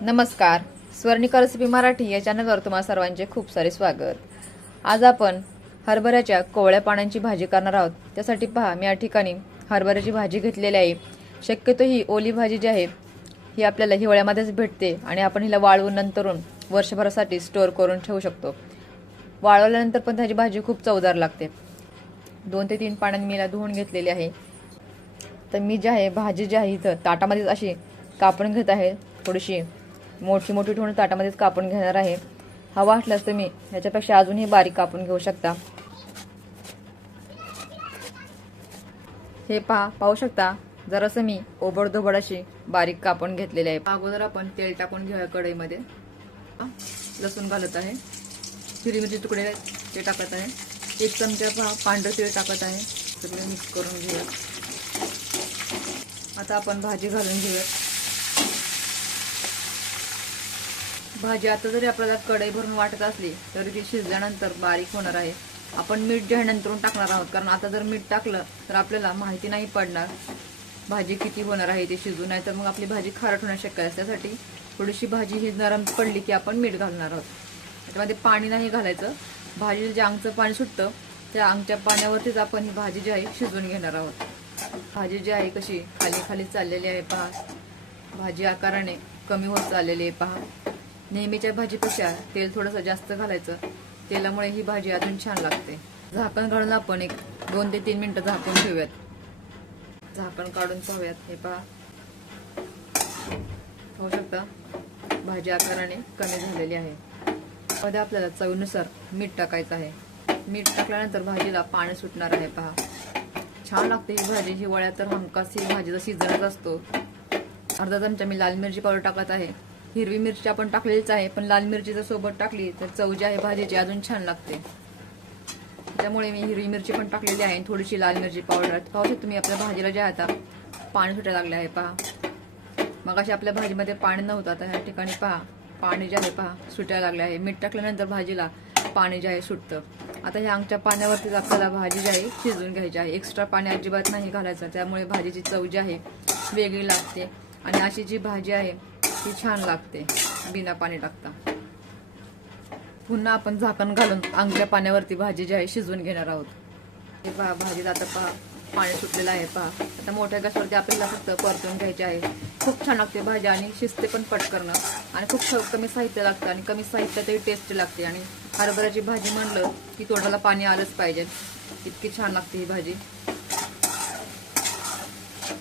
नमस्कार. स्वर्णिका रेसिपी मराठी या चॅनलवर तुम्हाला सर्वांचे खूप सारे स्वागत. आज आपण हरभऱ्याच्या कोवळ्या पाण्याची भाजी करणार आहोत. त्यासाठी पहा मी या ठिकाणी हरभऱ्याची भाजी घेतलेली आहे. शक्यतो ही ओली भाजी जी आहे ही आपल्याला हिवाळ्यामध्येच भेटते आणि आपण हिला वाळवून नंतरून वर्षभरासाठी स्टोअर करून ठेवू शकतो. वाळवल्यानंतर पण त्याची भाजी खूप चवदार लागते. दोन ते तीन पाण्याने मी हिला धुवून घेतलेली आहे. तर मी जी आहे भाजी जी आहे इथं ताटामध्येच अशी कापून घेत आहे. थोडीशी मोठी मोठी ठेवून ताटामध्येच कापून घेणार आहे. हवा वाटल्यास तुम्ही ह्याच्यापेक्षा अजूनही बारीक कापून घेऊ शकता. हे पहा पाहू शकता जरासं मी ओबडधोबड अशी बारीक कापून घेतलेली आहे. अगोदर आपण तेल टाकून घेऊया कढईमध्ये. लसूण घालत आहे. हिरवी मिरची तुकडे ते टाकत आहे. एक चमचा पहा पांढरं तेल टाकत आहे. सगळे मिक्स करून घेऊया. आता आपण भाजी घालून घेऊया. भाजी आता जरी आपल्याला कढई भरून वाटत असली तरी ती शिजल्यानंतर बारीक होणार आहे. आपण मीठ जे आहे नंतरून टाकणार आहोत. कारण आता जर मीठ टाकलं तर आपल्याला माहिती नाही पडणार भाजी किती होणार आहे ते शिजून नाही तर मग आपली भाजी खारट होण्याची शक्य आहे. त्यासाठी थोडीशी भाजी ही नरम पडली की आपण मीठ घालणार आहोत. त्याच्यामध्ये पाणी नाही घालायचं. भाजीला जे अंगचं पाणी सुटतं त्या अंगच्या पाण्यावरतीच आपण ही भाजी जी आहे शिजवून घेणार आहोत. भाजी जी आहे कशी खाली खाली चाललेली आहे पहा. भाजी आकाराने कमी होत चाललेली आहे पहा. नेहमीच्या भाजीपेक्षा तेल थोडंसं जास्त घालायचं. तेलामुळे ही भाजी अजून छान लागते. झाकण काढून आपण एक दोन ते तीन मिनिटं झाकून ठेवूयात. झाकण काढून पाहूयात. हे पहा. पाहू शकता. भाजी आकाराने कमी झालेली आहे. मध्ये आपल्याला चवीनुसार मीठ टाकायचं आहे. मीठ टाकल्यानंतर भाजीला पाणी सुटणार आहे. पहा. छान लागते ही भाजी. हिवाळ्यात तर हमखास ही भाजीचा सीझनच असतो. अर्धा चमचा मी लाल मिरची पावडर टाकत आहे. हिरवी मिरची आपण टाकलेलीच आहे पण लाल मिरची जर सोबत टाकली तर चव जी आहे भाजीची अजून छान लागते. त्यामुळे मी हिरवी मिरची पण टाकलेली आहे थोडीशी लाल मिरची पावडर. पाहू शकतो तुम्ही आपल्या भाजीला जे आहे आता पाणी सुटायला लागले आहे पहा. मग अशी आपल्या भाजीमध्ये पाणी नव्हतं आता ह्या ठिकाणी पहा पाणी जे आहे पहा सुटायला लागले आहे. मीठ टाकल्यानंतर भाजीला पाणी जे आहे सुटतं. आता ह्या आमच्या पाण्यावरतीच आपल्याला भाजी जी आहे शिजवून घ्यायची आहे. एक्स्ट्रा पाणी अजिबात नाही घालायचं त्यामुळे भाजीची चव जी आहे वेगळी लागते. आणि अशी जी भाजी आहे ती छान लागते बिना पाणी टाकता. पुन्हा आपण झाकण घालून अंगच्या पाण्यावरती भाजी जी आहे शिजवून घेणार आहोत. हे पहा भाजीला आता पहा पाणी सुटलेलं आहे पहा. आता मोठ्या गॅसवरती आपल्याला फक्त परतून घ्यायचे आहे. खूप छान लागते भाजी आणि शिजते पण पटकरणं आणि खूप कमी साहित्य लागतं आणि कमी साहित्यातही टेस्ट लागते. आणि हरभऱ्याची भाजी म्हणलं की तोंडाला पाणी आलंच पाहिजे. इतकी छान लागते ही भाजी.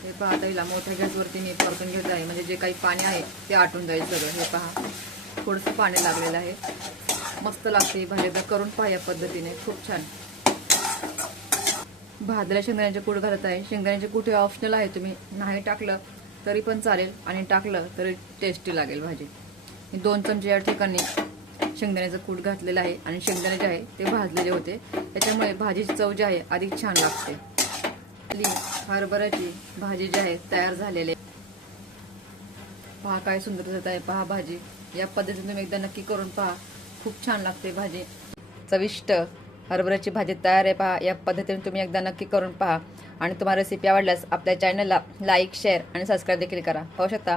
हे पहा ताईला मोठ्या गॅसवरती मी परतून घेत आहे. म्हणजे जे काही पाणी आहे ते आटून जाईल सगळं. हे पहा थोडंसं पाणी लागलेलं आहे. मस्त लागते ही भाजी. करून पहा या पद्धतीने. खूप छान. भाजल्या शेंगदाण्याचे कूट घालत आहे. शेंगदाण्याचे कूट हे ऑप्शनल आहे. तुम्ही नाही टाकलं तरी पण चालेल. आणि टाकलं तरी टेस्टी लागेल भाजी. मी दोन चमचे या ठिकाणी शेंगदाण्याचं कूट घातलेलं आहे. आणि शेंगदाणे जे आहे ते भाजलेले होते. त्याच्यामुळे भाजीची चव जी आहे अधिक छान लागते. हरभऱ्याची भाजी जी आहे तयार झालेली आहे. पहा काय सुंदर दिसत आहे. पहा भाजी. या पद्धतीने तुम्ही एकदा नक्की करून पहा. खूप छान लागते भाजी. चविष्ट हरभऱ्याची भाजी तयार आहे पहा. या पद्धतीने तुम्ही एकदा नक्की करून पहा. आणि तुम्हाला रेसिपी आवडल्यास आपल्या चॅनलला लाईक शेअर आणि सबस्क्राईब देखील करा. पाहू शकता?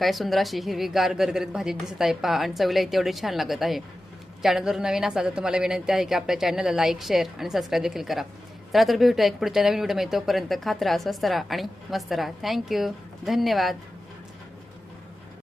काय सुंदर अशी हिरवी गार गरगरीत भाजी दिसत आहे पहा. आणि चवीलाही तेवढी छान लागत आहे. चॅनलवर नवीन असाल तर तुम्हाला विनंती आहे की आपल्या चॅनलला लाईक शेअर आणि सबस्क्राईब देखील करा. चला तर भेटूया एक पुढच्या नवीन व्हिडिओमध्ये तोपर्यंत खात राहा स्वस्त राहा आणि मस्त राहा. थँक्यू धन्यवाद.